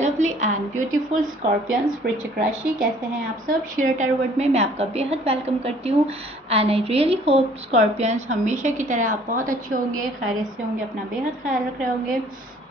My lovely and beautiful scorpions वृश्चिक राशि, कैसे हैं आप सब। शेयर टैरोट में मैं आपका बेहद वेलकम करती हूँ and I really hope scorpions हमेशा की तरह आप बहुत अच्छे होंगे, खैरियत से होंगे, अपना बेहद ख्याल रख रहे होंगे,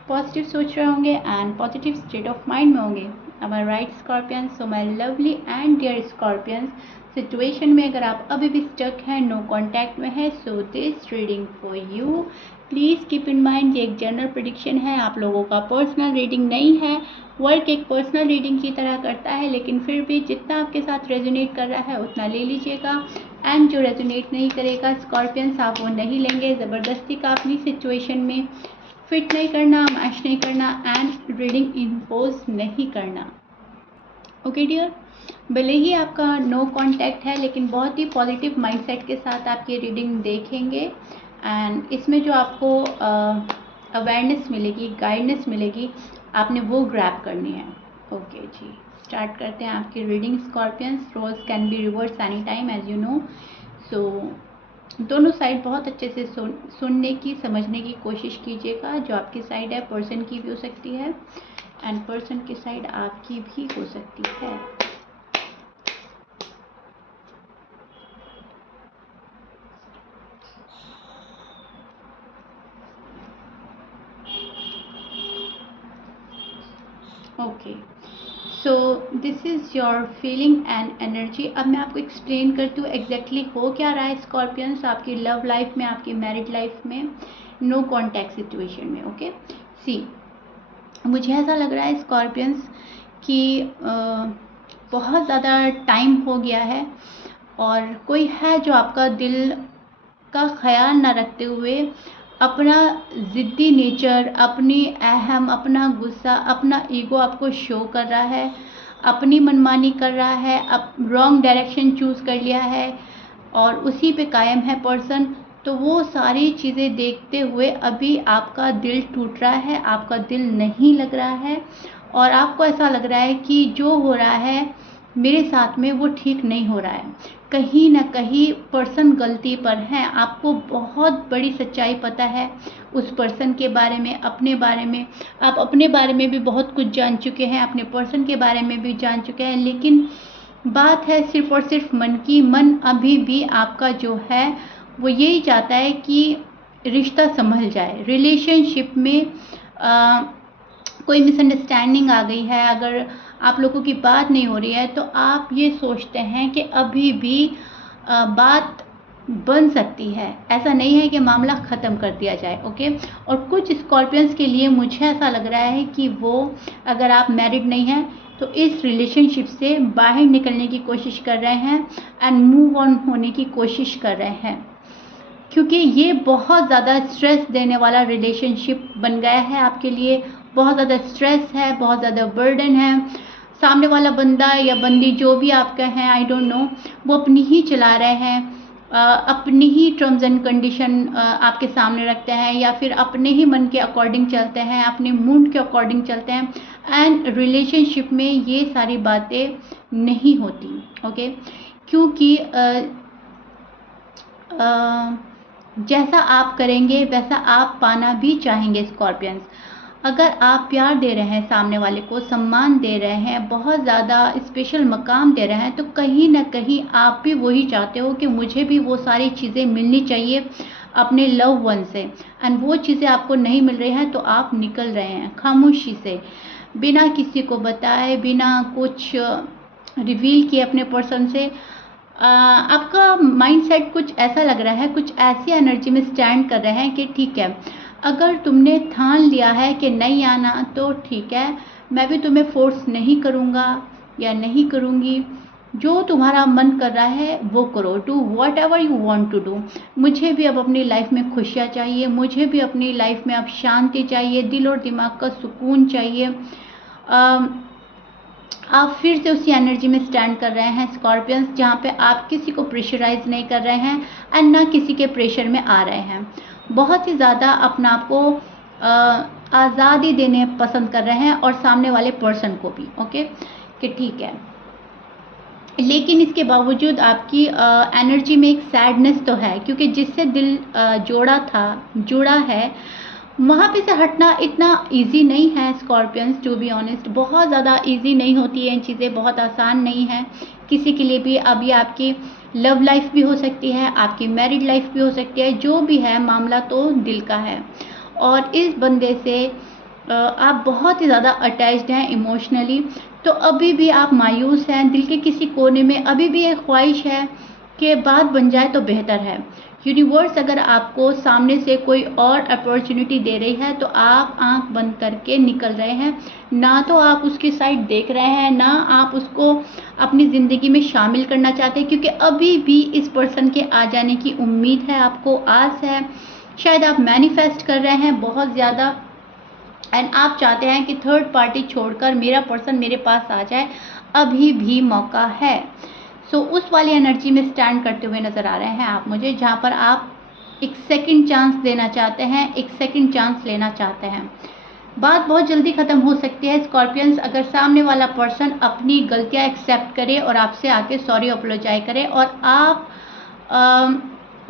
पॉजिटिव सोच रहे होंगे and positive state of mind में होंगे। am I right scorpions? So my lovely and dear scorpions, situation में अगर आप अभी भी स्टक हैं, नो कॉन्टैक्ट में है, so this reading for you. Please keep in mind ये एक जनरल प्रेडिक्शन है, आप लोगों का पर्सनल रीडिंग नहीं है। वर्क एक पर्सनल रीडिंग की तरह करता है, लेकिन फिर भी जितना आपके साथ रेजोनेट कर रहा है उतना ले लीजिएगा एंड जो रेजोनेट नहीं करेगा स्कॉर्पियंस आप वो नहीं लेंगे। ज़बरदस्ती का अपनी सिचुएशन में फिट नहीं करना, मैच नहीं करना एंड रीडिंग इम्पोज नहीं करना। ओके डियर, भले ही आपका नो कांटेक्ट है लेकिन बहुत ही पॉजिटिव माइंडसेट के साथ आप ये रीडिंग देखेंगे एंड इसमें जो आपको अवेयरनेस मिलेगी, गाइडेंस मिलेगी, आपने वो ग्रैब करनी है। ओके जी, स्टार्ट करते हैं आपकी reading Scorpions. Roles can be reverse any time as you know, so दोनों साइड बहुत अच्छे से सुनने की, समझने की कोशिश कीजिएगा। जो आपकी साइड है पर्सन की भी हो सकती है एंड पर्सन की साइड आपकी भी हो सकती है। Okay, so this is your feeling and energy. अब मैं आपको एक्सप्लेन करती हूँ एग्जैक्टली हो क्या रहा है स्कॉर्पियंस आपकी लव लाइफ में, आपकी मैरिड लाइफ में, नो कॉन्टैक्ट सिचुएशन में। ओके सी, मुझे ऐसा लग रहा है स्कॉर्पियंस कि बहुत ज़्यादा टाइम हो गया है और कोई है जो आपका दिल का ख्याल ना रखते हुए अपना ज़िद्दी नेचर, अपनी अहम, अपना गुस्सा, अपना ईगो आपको शो कर रहा है, अपनी मनमानी कर रहा है, अब रॉन्ग डायरेक्शन चूज़ कर लिया है और उसी पे कायम है पर्सन। तो वो सारी चीज़ें देखते हुए अभी आपका दिल टूट रहा है, आपका दिल नहीं लग रहा है और आपको ऐसा लग रहा है कि जो हो रहा है मेरे साथ में वो ठीक नहीं हो रहा है। कहीं ना कहीं पर्सन गलती पर है, आपको बहुत बड़ी सच्चाई पता है उस पर्सन के बारे में, अपने बारे में। आप अपने बारे में भी बहुत कुछ जान चुके हैं, अपने पर्सन के बारे में भी जान चुके हैं, लेकिन बात है सिर्फ और सिर्फ मन की। मन अभी भी आपका जो है वो यही चाहता है कि रिश्ता संभल जाए, रिलेशनशिप में कोई मिसअंडरस्टैंडिंग आ गई है, अगर आप लोगों की बात नहीं हो रही है तो आप ये सोचते हैं कि अभी भी बात बन सकती है, ऐसा नहीं है कि मामला ख़त्म कर दिया जाए। ओके, और कुछ स्कॉर्पियंस के लिए मुझे ऐसा लग रहा है कि वो, अगर आप मैरिड नहीं हैं तो इस रिलेशनशिप से बाहर निकलने की कोशिश कर रहे हैं एंड मूव ऑन होने की कोशिश कर रहे हैं, क्योंकि ये बहुत ज़्यादा स्ट्रेस देने वाला रिलेशनशिप बन गया है आपके लिए। बहुत ज़्यादा स्ट्रेस है, बहुत ज़्यादा बर्डन है। सामने वाला बंदा या बंदी जो भी आपका है, आई डोंट नो, वो अपनी ही चला रहे हैं, अपनी ही टर्म्स एंड कंडीशन आपके सामने रखते हैं या फिर अपने ही मन के अकॉर्डिंग चलते हैं, अपने मूड के अकॉर्डिंग चलते हैं एंड रिलेशनशिप में ये सारी बातें नहीं होती। ओके, क्योंकि जैसा आप करेंगे वैसा आप पाना भी चाहेंगे स्कॉर्पियंस। अगर आप प्यार दे रहे हैं, सामने वाले को सम्मान दे रहे हैं, बहुत ज़्यादा स्पेशल मकाम दे रहे हैं, तो कहीं ना कहीं आप भी वही चाहते हो कि मुझे भी वो सारी चीज़ें मिलनी चाहिए अपने लव वन से एंड वो चीज़ें आपको नहीं मिल रही हैं तो आप निकल रहे हैं खामोशी से, बिना किसी को बताए, बिना कुछ रिवील किए अपने पर्सन से। आपका माइंडसेट कुछ ऐसा लग रहा है, कुछ ऐसी एनर्जी में स्टैंड कर रहे हैं कि ठीक है, अगर तुमने ठान लिया है कि नहीं आना तो ठीक है, मैं भी तुम्हें फोर्स नहीं करूँगा या नहीं करूँगी, जो तुम्हारा मन कर रहा है वो करो, do whatever you want to do. मुझे भी अब अपनी लाइफ में खुशियाँ चाहिए, मुझे भी अपनी लाइफ में अब शांति चाहिए, दिल और दिमाग का सुकून चाहिए। आप फिर से उसी एनर्जी में स्टैंड कर रहे हैं स्कॉर्पियंस, जहाँ पे आप किसी को प्रेशराइज नहीं कर रहे हैं एंड ना किसी के प्रेशर में आ रहे हैं। बहुत ही ज़्यादा अपना आप को आज़ादी देने पसंद कर रहे हैं और सामने वाले पर्सन को भी। ओके, कि ठीक है, लेकिन इसके बावजूद आपकी एनर्जी में एक सैडनेस तो है, क्योंकि जिससे दिल जुड़ा है वहाँ पे से हटना इतना इजी नहीं है स्कॉर्पियंस, टू बी ऑनेस्ट। बहुत ज़्यादा इजी नहीं होती है चीज़ें, बहुत आसान नहीं है किसी के लिए भी। अब ये आपकी लव लाइफ भी हो सकती है, आपकी मैरिड लाइफ भी हो सकती है, जो भी है मामला तो दिल का है। और इस बंदे से आप बहुत ही ज़्यादा अटैच्ड हैं इमोशनली, तो अभी भी आप मायूस हैं, दिल के किसी कोने में अभी भी एक ख्वाहिश है कि बात बन जाए तो बेहतर है। यूनिवर्स अगर आपको सामने से कोई और अपॉर्चुनिटी दे रही है तो आप आंख बंद करके निकल रहे हैं, ना तो आप उसकी साइड देख रहे हैं, ना आप उसको अपनी ज़िंदगी में शामिल करना चाहते हैं, क्योंकि अभी भी इस पर्सन के आ जाने की उम्मीद है, आपको आस है। शायद आप मैनिफेस्ट कर रहे हैं बहुत ज़्यादा, एंड आप चाहते हैं कि थर्ड पार्टी छोड़कर मेरा पर्सन मेरे पास आ जाए, अभी भी मौका है। सो उस वाली एनर्जी में स्टैंड करते हुए नज़र आ रहे हैं आप मुझे, जहाँ पर आप एक सेकंड चांस देना चाहते हैं, एक सेकंड चांस लेना चाहते हैं। बात बहुत जल्दी ख़त्म हो सकती है स्कॉर्पियंस, अगर सामने वाला पर्सन अपनी गलतियाँ एक्सेप्ट करे और आपसे आके सॉरी अपोलोजाइज करे, और आप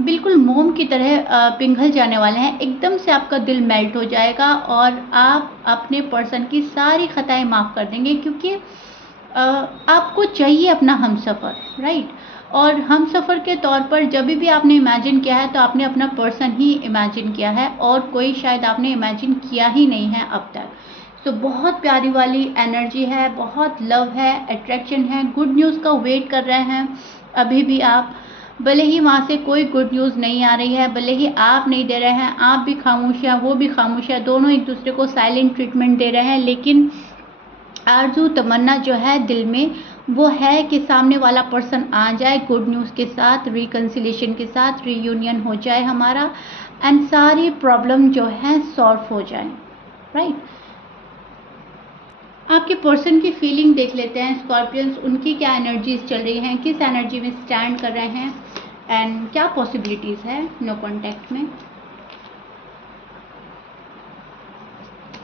बिल्कुल मोम की तरह पिघल जाने वाले हैं। एकदम से आपका दिल मेल्ट हो जाएगा और आप अपने पर्सन की सारी खताएं माफ़ कर देंगे, क्योंकि आपको चाहिए अपना हमसफ़र, राइट। और हमसफ़र के तौर पर जब भी आपने इमेजिन किया है तो आपने अपना पर्सन ही इमेजिन किया है, और कोई शायद आपने इमेजिन किया ही नहीं है अब तक। सो बहुत प्यारी वाली एनर्जी है, बहुत लव है, अट्रैक्शन है, गुड न्यूज़ का वेट कर रहे हैं अभी भी आप। भले ही वहाँ से कोई गुड न्यूज़ नहीं आ रही है, भले ही आप नहीं दे रहे हैं, आप भी खामोश हैं, वो भी खामोश है, दोनों एक दूसरे को साइलेंट ट्रीटमेंट दे रहे हैं, लेकिन आरज़ू तमन्ना जो है दिल में वो है कि सामने वाला पर्सन आ जाए गुड न्यूज़ के साथ, रिकन्सिलेशन के साथ, रीयूनियन हो जाए हमारा, एंड सारी प्रॉब्लम जो है सॉल्व हो जाए, राइट। आपके पर्सन की फीलिंग देख लेते हैं स्कॉर्पियंस, उनकी क्या एनर्जीज चल रही हैं, किस एनर्जी में स्टैंड कर रहे हैं, एंड क्या पॉसिबिलिटीज़ है नो कॉन्टैक्ट में।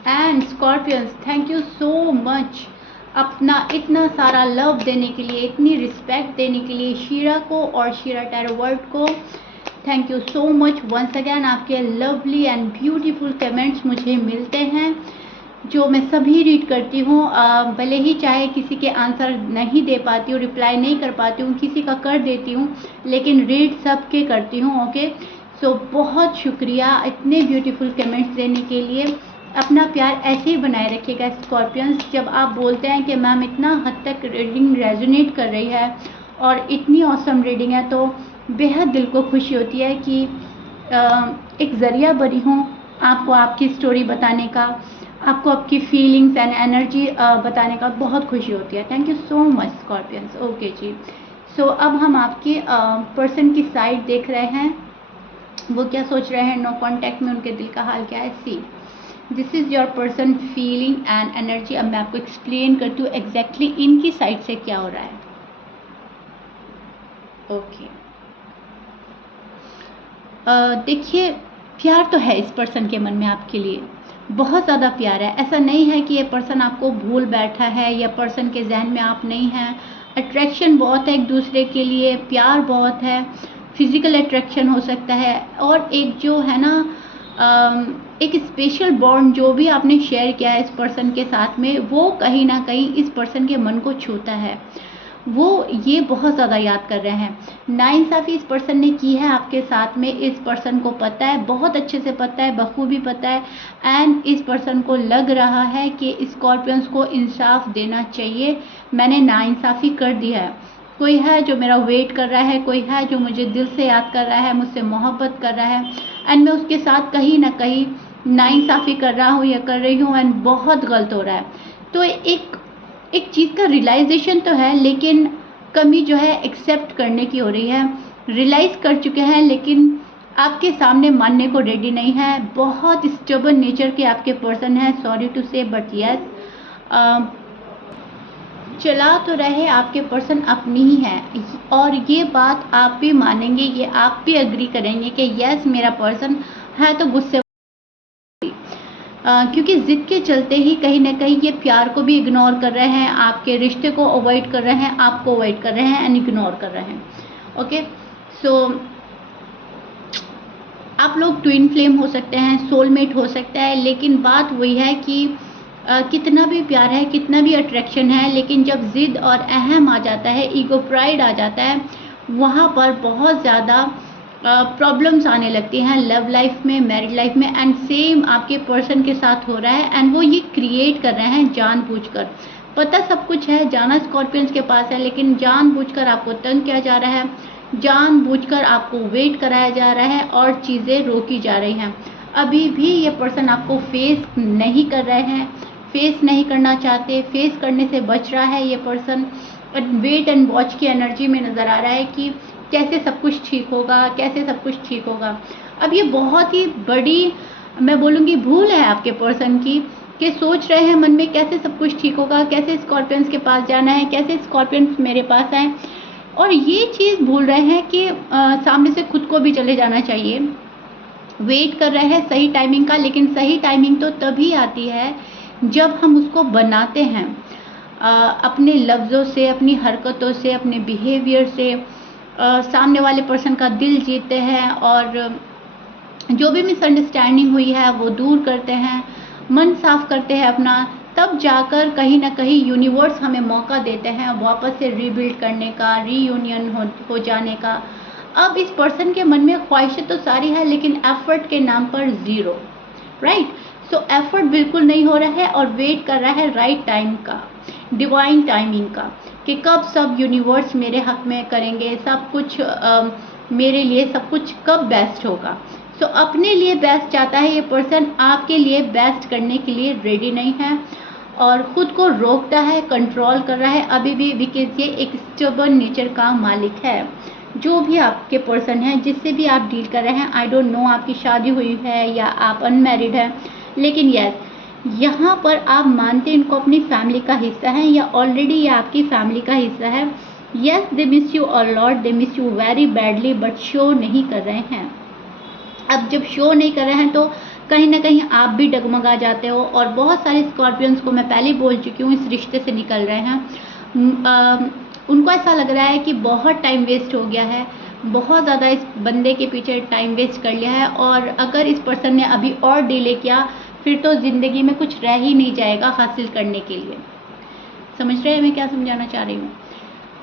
And scorpions, thank you so much अपना इतना सारा लव देने के लिए, इतनी रिस्पेक्ट देने के लिए शीरा को और शीरा टैरो वर्ल्ड को। Thank you so much once again. आपके लवली एंड ब्यूटीफुल कमेंट्स मुझे मिलते हैं जो मैं सभी रीड करती हूँ, भले ही चाहे किसी के आंसर नहीं दे पाती हूँ, रिप्लाई नहीं कर पाती हूँ, किसी का कर देती हूँ, लेकिन रीड सबके करती हूँ, ओके। सो बहुत शुक्रिया इतने ब्यूटीफुल कमेंट्स देने के लिए। अपना प्यार ऐसे ही बनाए रखिएगा स्कॉर्पियंस। जब आप बोलते हैं कि मैम इतना हद तक रीडिंग रेजोनेट कर रही है और इतनी ऑसम रीडिंग है, तो बेहद दिल को खुशी होती है कि एक ज़रिया बनी हूँ आपको आपकी स्टोरी बताने का, आपको आपकी फीलिंग्स एंड एनर्जी बताने का बहुत खुशी होती है। Thank you so much Scorpions, okay जी। सो अब हम आपके पर्सन की साइड देख रहे हैं, वो क्या सोच रहे हैं, नो कॉन्टैक्ट में उनके दिल का हाल क्या है। See this is your person feeling and energy. अब मैं आपको एक्सप्लेन करती हूँ एग्जैक्टली इनकी साइड से क्या हो रहा है, ओके। देखिए, प्यार तो है इस पर्सन के मन में आपके लिए, बहुत ज़्यादा प्यार है। ऐसा नहीं है कि ये पर्सन आपको भूल बैठा है या पर्सन के जहन में आप नहीं हैं। अट्रैक्शन बहुत है एक दूसरे के लिए, प्यार बहुत है, फिज़िकल अट्रैक्शन हो सकता है, और एक जो है ना एक स्पेशल बॉन्ड जो भी आपने शेयर किया है इस पर्सन के साथ में, वो कहीं ना कहीं इस पर्सन के मन को छूता है, वो ये बहुत ज़्यादा याद कर रहे हैं। नाइंसाफ़ी इस पर्सन ने की है आपके साथ में, इस पर्सन को पता है, बहुत अच्छे से पता है, बखूबी पता है, एंड इस पर्सन को लग रहा है कि स्कॉर्पियंस को इंसाफ देना चाहिए, मैंने नाइंसाफ़ी कर दी है। कोई है जो मेरा वेट कर रहा है, कोई है जो मुझे दिल से याद कर रहा है, मुझसे मोहब्बत कर रहा है, एंड मैं उसके साथ कहीं ना कहीं नाइंसाफ़ी कर रहा हूँ या कर रही हूँ, एंड बहुत गलत हो रहा है। तो एक चीज़ का रियलाइजेशन तो है, लेकिन कमी जो है एक्सेप्ट करने की हो रही है। रियलाइज़ कर चुके हैं लेकिन आपके सामने मानने को रेडी नहीं है। बहुत स्टबर्न नेचर के आपके पर्सन हैं, सॉरी टू से, बट यस, चला तो रहे आपके पर्सन अपनी ही है, और ये बात आप भी मानेंगे, ये आप भी एग्री करेंगे कि यस मेरा पर्सन है तो गुस्से, क्योंकि ज़िद के चलते ही कहीं ना कहीं ये प्यार को भी इग्नोर कर रहे हैं, आपके रिश्ते को अवॉइड कर रहे हैं, आपको अवॉइड कर रहे हैं एंड इग्नोर कर रहे हैं, ओके। सो आप लोग ट्विन फ्लेम हो सकते हैं, सोलमेट हो सकता है, लेकिन बात वही है कि कितना भी प्यार है, कितना भी अट्रैक्शन है, लेकिन जब ज़िद और अहम आ जाता है, ईगो प्राइड आ जाता है, वहाँ पर बहुत ज़्यादा प्रॉब्लम्स आने लगती हैं लव लाइफ में, मैरिड लाइफ में। एंड सेम आपके पर्सन के साथ हो रहा है, एंड वो ये क्रिएट कर रहे हैं जानबूझकर। पता सब कुछ है, जाना स्कॉर्पियंस के पास है, लेकिन जानबूझकर आपको तंग किया जा रहा है, जानबूझकर आपको वेट कराया जा रहा है और चीज़ें रोकी जा रही हैं। अभी भी ये पर्सन आपको फेस नहीं कर रहे हैं, फेस नहीं करना चाहते, फेस करने से बच रहा है ये पर्सन। वेट एंड वॉच की एनर्जी में नज़र आ रहा है कि कैसे सब कुछ ठीक होगा, कैसे सब कुछ ठीक होगा। अब ये बहुत ही बड़ी, मैं बोलूँगी, भूल है आपके पर्सन की, कि सोच रहे हैं मन में कैसे सब कुछ ठीक होगा, कैसे स्कॉर्पियंस के पास जाना है, कैसे स्कॉर्पियंस मेरे पास आए, और ये चीज़ भूल रहे हैं कि सामने से खुद को भी चले जाना चाहिए। वेट कर रहे हैं सही टाइमिंग का, लेकिन सही टाइमिंग तो तभी आती है जब हम उसको बनाते हैं, अपने लफ्ज़ों से, अपनी हरकतों से, अपने बिहेवियर से, सामने वाले पर्सन का दिल जीतते हैं, और जो भी मिसअंडरस्टैंडिंग हुई है वो दूर करते हैं, मन साफ करते हैं अपना, तब जाकर कहीं ना कहीं यूनिवर्स हमें मौका देते हैं वापस से रीबिल्ड करने का, रीयूनियन हो जाने का। अब इस पर्सन के मन में ख्वाहिशें तो सारी है, लेकिन एफर्ट के नाम पर ज़ीरो, राइट। सो एफर्ट बिल्कुल नहीं हो रहा है, और वेट कर रहा है राइट टाइम का, डिवाइन टाइमिंग का, कि कब सब यूनिवर्स मेरे हक में करेंगे, सब कुछ मेरे लिए सब कुछ कब बेस्ट होगा। सो अपने लिए बेस्ट चाहता है ये पर्सन, आपके लिए बेस्ट करने के लिए रेडी नहीं है, और ख़ुद को रोकता है, कंट्रोल कर रहा है अभी भी, बिकॉज ये एक स्टबर्न नेचर का मालिक है। जो भी आपके पर्सन है, जिससे भी आप डील कर रहे हैं, आई डोंट नो आपकी शादी हुई है या आप अनमैरिड हैं, लेकिन यस, यहाँ पर आप मानते हैं इनको अपनी फैमिली का हिस्सा है, या ऑलरेडी ये आपकी फैमिली का हिस्सा है। Yes, they miss you a lot, they miss you very badly, but show नहीं कर रहे हैं। अब जब शो नहीं कर रहे हैं तो कहीं ना कहीं आप भी डगमगा जाते हो, और बहुत सारे स्कॉर्पियंस को मैं पहले बोल चुकी हूँ इस रिश्ते से निकल रहे हैं। उनको ऐसा लग रहा है कि बहुत टाइम वेस्ट हो गया है, बहुत ज़्यादा इस बंदे के पीछे टाइम वेस्ट कर लिया है, और अगर इस पर्सन ने अभी और डिले किया फिर तो ज़िंदगी में कुछ रह ही नहीं जाएगा हासिल करने के लिए। समझ रहे हैं मैं क्या समझाना चाह रही हूँ?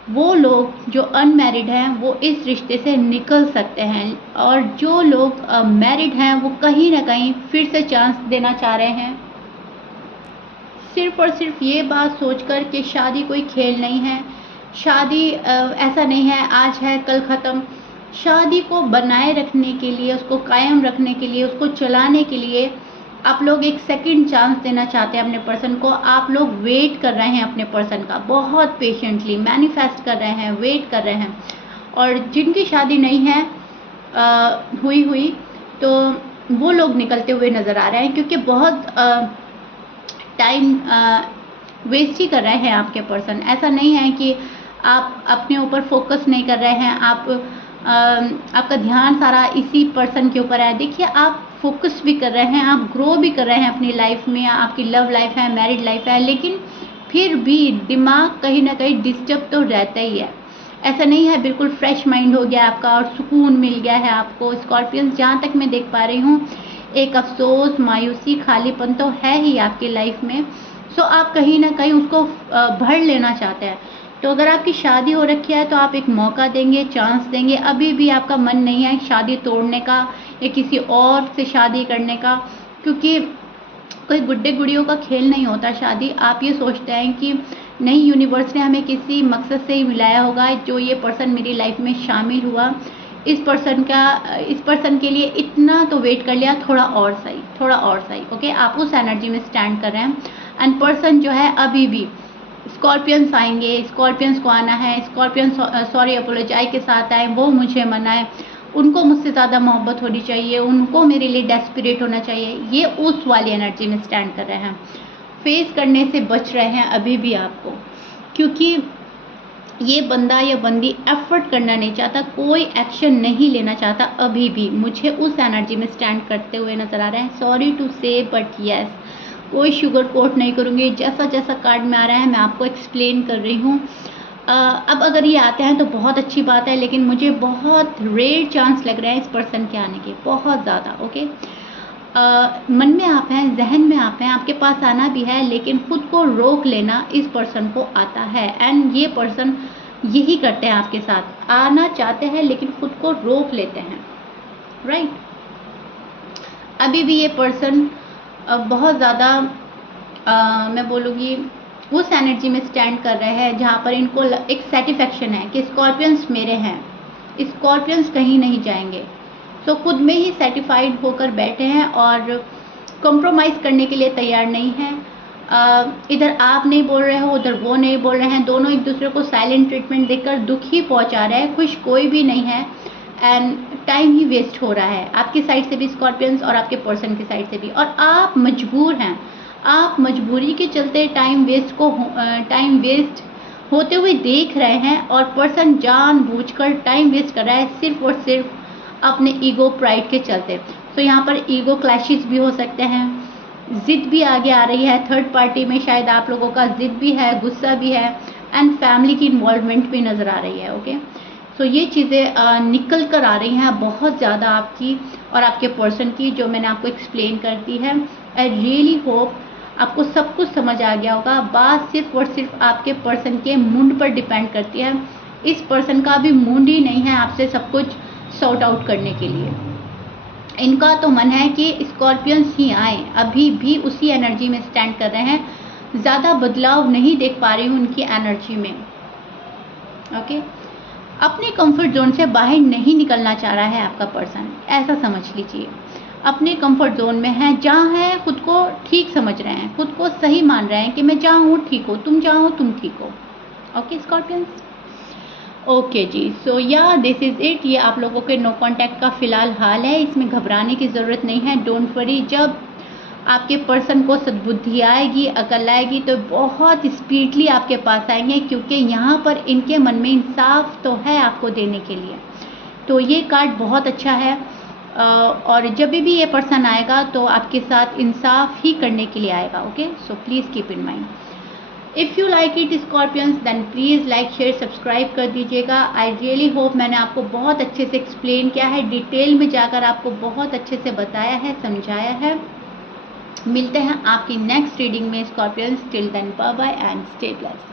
वो लोग जो अनमैरिड हैं वो इस रिश्ते से निकल सकते हैं, और जो लोग मैरिड हैं वो कहीं ना कहीं फिर से चांस देना चाह रहे हैं, सिर्फ और सिर्फ ये बात सोचकर कि शादी कोई खेल नहीं है, शादी ऐसा नहीं है आज है कल ख़त्म। शादी को बनाए रखने के लिए, उसको कायम रखने के लिए, उसको चलाने के लिए आप लोग एक सेकंड चांस देना चाहते हैं अपने पर्सन को। आप लोग वेट कर रहे हैं अपने पर्सन का, बहुत पेशेंटली मैनिफेस्ट कर रहे हैं, वेट कर रहे हैं। और जिनकी शादी नहीं है हुई तो वो लोग निकलते हुए नज़र आ रहे हैं, क्योंकि बहुत टाइम वेस्ट ही कर रहे हैं आपके पर्सन। ऐसा नहीं है कि आप अपने ऊपर फोकस नहीं कर रहे हैं, आपका ध्यान सारा इसी पर्सन के ऊपर है। देखिए, आप फोकस भी कर रहे हैं, आप ग्रो भी कर रहे हैं अपनी लाइफ में, आपकी लव लाइफ है, मैरिड लाइफ है, लेकिन फिर भी दिमाग कहीं ना कहीं डिस्टर्ब तो रहता ही है। ऐसा नहीं है बिल्कुल फ्रेश माइंड हो गया आपका और सुकून मिल गया है आपको। स्कॉर्पियंस, जहाँ तक मैं देख पा रही हूँ, एक अफसोस, मायूसी, खालीपन तो है ही आपकी लाइफ में। सो आप कहीं ना कहीं उसको भर लेना चाहते हैं। तो अगर आपकी शादी हो रखी है तो आप एक मौका देंगे, चांस देंगे। अभी भी आपका मन नहीं है शादी तोड़ने का या किसी और से शादी करने का, क्योंकि कोई गुड्डे गुड़ियों का खेल नहीं होता शादी। आप ये सोचते हैं कि नहीं, यूनिवर्स ने हमें किसी मकसद से ही मिलाया होगा। जो ये पर्सन मेरी लाइफ में शामिल हुआ, इस पर्सन के लिए इतना तो वेट कर लिया, थोड़ा और सही। ओके, आप उस एनर्जी में स्टैंड कर रहे हैं। एंड पर्सन जो है, अभी भी स्कॉर्पियंस आएंगे, स्कॉर्पियंस को आना है, स्कॉर्पियंस सॉरी अपोलोजाई के साथ आए, वो मुझे मनाए, उनको मुझसे ज़्यादा मोहब्बत होनी चाहिए, उनको मेरे लिए डेस्परेट होना चाहिए। ये उस वाली एनर्जी में स्टैंड कर रहे हैं, फेस करने से बच रहे हैं अभी भी आपको, क्योंकि ये बंदा या बंदी एफर्ट करना नहीं चाहता, कोई एक्शन नहीं लेना चाहता अभी भी। मुझे उस एनर्जी में स्टैंड करते हुए नज़र आ रहे हैं। सॉरी टू से बट येस, कोई शुगर कोट नहीं करूँगी। जैसा जैसा कार्ड में आ रहा है मैं आपको एक्सप्लेन कर रही हूँ। अब अगर ये आते हैं तो बहुत अच्छी बात है, लेकिन मुझे बहुत रेयर चांस लग रहे हैं इस पर्सन के आने के, बहुत ज़्यादा। ओके, मन में आप हैं, जहन में आप हैं, आपके पास आना भी है, लेकिन खुद को रोक लेना इस पर्सन को आता है। एंड ये पर्सन यही करते हैं आपके साथ, आना चाहते हैं लेकिन खुद को रोक लेते हैं, राइट। अभी भी ये पर्सन बहुत ज़्यादा मैं बोलूँगी उस एनर्जी में स्टैंड कर रहे हैं जहाँ पर इनको एक सेटिस्फेक्शन है कि स्कॉर्पियंस मेरे हैं, स्कॉर्पियंस कहीं नहीं जाएंगे। तो खुद में ही सेटिस्फाइड होकर बैठे हैं और कॉम्प्रोमाइज़ करने के लिए तैयार नहीं हैं। इधर आप नहीं बोल रहे हो, उधर वो नहीं बोल रहे हैं, दोनों एक दूसरे को साइलेंट ट्रीटमेंट देकर दुख ही पहुंचा रहे हैं, खुश कोई भी नहीं है। एंड टाइम ही वेस्ट हो रहा है आपकी साइड से भी स्कॉर्पियंस और आपके पर्सन की साइड से भी, और आप मजबूर हैं, आप मजबूरी के चलते टाइम वेस्ट होते हुए देख रहे हैं, और पर्सन जानबूझकर टाइम वेस्ट कर रहा है सिर्फ और सिर्फ अपने ईगो प्राइड के चलते। तो यहाँ पर ईगो क्लैशेस भी हो सकते हैं, ज़िद भी आगे आ रही है, थर्ड पार्टी में शायद आप लोगों का ज़िद भी है, गुस्सा भी है, एंड फैमिली की इन्वॉल्वमेंट भी नज़र आ रही है। ओके, सो ये चीज़ें निकल कर आ रही हैं बहुत ज़्यादा आपकी और आपके पर्सन की, जो मैंने आपको एक्सप्लेन कर दी है। आई रियली होप आपको सब कुछ समझ आ गया होगा। बात सिर्फ और सिर्फ आपके पर्सन के मूड पर डिपेंड करती है। इस पर्सन का भी मूड ही नहीं है आपसे सब कुछ सॉर्ट आउट करने के लिए। इनका तो मन है कि स्कॉर्पियंस ही आए, अभी भी उसी एनर्जी में स्टैंड कर रहे हैं, ज़्यादा बदलाव नहीं देख पा रही हूँ उनकी एनर्जी में। ओके, अपने कंफर्ट जोन से बाहर नहीं निकलना चाह रहा है आपका पर्सन, ऐसा समझ लीजिए। अपने कंफर्ट जोन में है, जहाँ है खुद को ठीक समझ रहे हैं, खुद को सही मान रहे हैं कि मैं जहाँ हूँ ठीक हो, तुम जहाँ हो तुम ठीक हो। ओके स्कॉर्पियंस, ओके जी। सो या दिस इज़ इट। ये आप लोगों के नो कांटेक्ट का फ़िलहाल हाल है, इसमें घबराने की ज़रूरत नहीं है। डोंट वरी, जब आपके पर्सन को सद्बुद्धि आएगी, अकल आएगी, तो बहुत स्पीडली आपके पास आएंगे, क्योंकि यहाँ पर इनके मन में इंसाफ तो है आपको देने के लिए। तो ये कार्ड बहुत अच्छा है, और जब भी ये पर्सन आएगा तो आपके साथ इंसाफ ही करने के लिए आएगा। Okay, so please keep in mind. If you like it scorpions, then please like share subscribe कर दीजिएगा। आई रियली होप मैंने आपको बहुत अच्छे से एक्सप्लेन किया है, डिटेल में जाकर आपको बहुत अच्छे से बताया है, समझाया है। मिलते हैं आपकी नेक्स्ट रीडिंग में Scorpions. Till then bye bye and stay blessed.